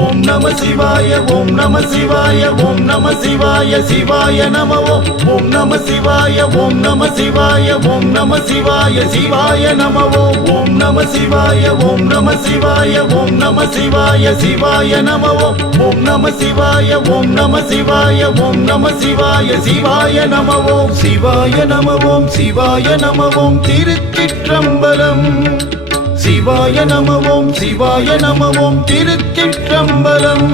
ஓம் நம சிவாய ஓம் நம சிவாய ஓம் நம சிவாய சிவாய நம ஓம் நம சிவாய ஓம் நம சிவாய ஓம் நம சிவாய சிவாய நம ஓம் நம சிவாய ஓம் நம சிவாய ஓம் நம சிவாய சிவாய நம ஓம் நம சிவாய ஓம் நம சிவாய ஓம் நம சிவாய சிவாய நம ஓம் சிவாய நம ஓம் சிவாய நம ஓம் திருச்சிற்றம்பலம் சிவாய நம ஓம் சிவாய நம ஓம் திருச்சிற்றம்பலம்.